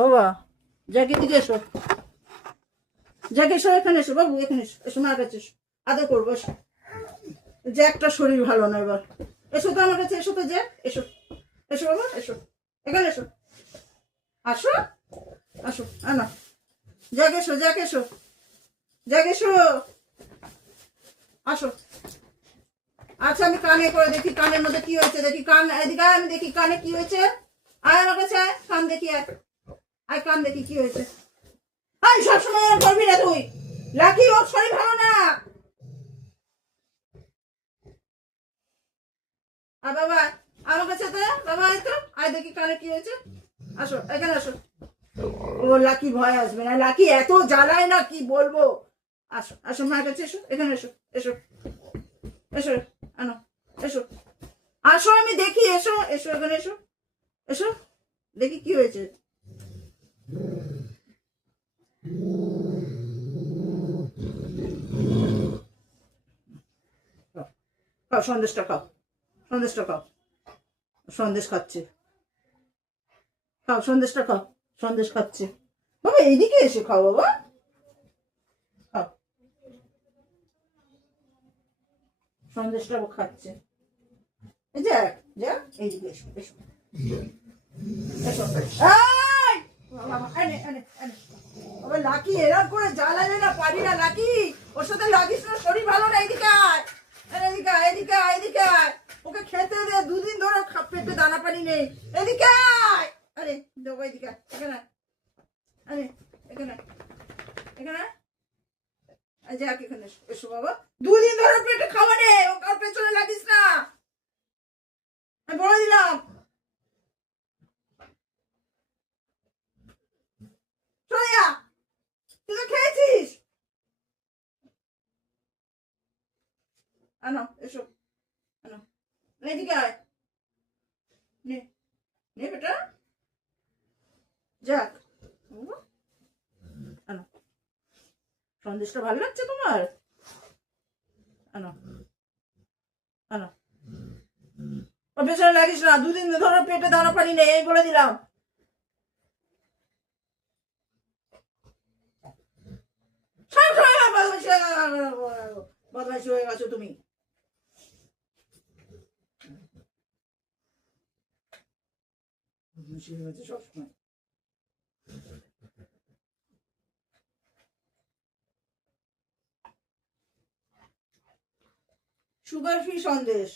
ও বা, জ্যাকি দিকে এসো, জ্যাকি এসো, এখানে এসো বাবু, এখানে এসো, এসো মার কাছে এসো, আদর করবো এসো। যে একটা শরীর ভালো না এবার, এসো তো আমার কাছে, এসো তো যে, এসো এসো বাবা, এসো এখানে এসো, আসো আসো, আনা, জ্যাক এসো, জ্যাক এসো, জ্যাক এসো, আসো। আচ্ছা আমি কানে করে দেখি, কানের মধ্যে কি হয়েছে দেখি, কান এদিকে আয়, আমি দেখি কানে কি হয়েছে, আয় আমার কাছে আয়, কান দেখি আয়, আয় কান দেখি কি হয়েছে। আয় সবসময় এরকম করবি না তুই, লাকি ওর শরীর ভালো না। আর বাবা আমার কাছে তো, বাবা আয় তো, আয় দেখি কানে কি হয়েছে, আসো এখানে আসো। ও লাকি ভয় আসবে না, লাকি এত জ্বালায় না কি বলবো। আসো আসো মায়ের কাছে এসো, এখানে এসো, এসো এসো, আনো, এসো, আসো আমি দেখি, এসো এসো এখানে এসো, এসো দেখি কি হয়েছে। খাও সন্দেশটা খাও, সন্দেশটা খাও, সন্দেশ খাচ্ছে, খাও সন্দেশটা খাও, সন্দেশ খাচ্ছে। বাবা এইদিকে এসে খাও বাবা, খাও, সন্দেশটা খাচ্ছে। যাক যাক, এইদিকে এসো, এসো এসো, এই! বাবা, এনে এনে এনে, আবার লাকি এরকম করে জ্বালালে না পারি না লাকি, ওর সাথে লাগিস না, শরীর ভালো না, এদিকে আয়, এদিকে আয়, এদিকে আয়, এদিকে আয়, ওকে খেতে দে, দুদিন ধরে পেটে দানা পানি নেই, এদিকে আয়, আরে দেবো, এদিকে আয়, এখানে আয়, আরে এখানে আয়, এখানে আয়, যাক এখানে এসো, এসো বাবা, দুদিন ধরে পেটে খাওয়া নেই, ও কার পেছনে লাগিস না, আমি বলে দিলাম। চলে যা, তুই তো খেয়েছিস, আনো এসো, আনো, এদিকে আয়, নে নে বেটা, যাক, আনো, সন্দেশটা ভালো লাগছে তোমার, আনো আনো, ও পেছনে লাগিস না, দুদিন ধরে পেটে দানা পানি নেই, এই বলে দিলাম। বদমাইশি হয়ে গেছো তুমি, বদমাইশি হয়ে গেছে সবসময়। Sugar free Sandesh.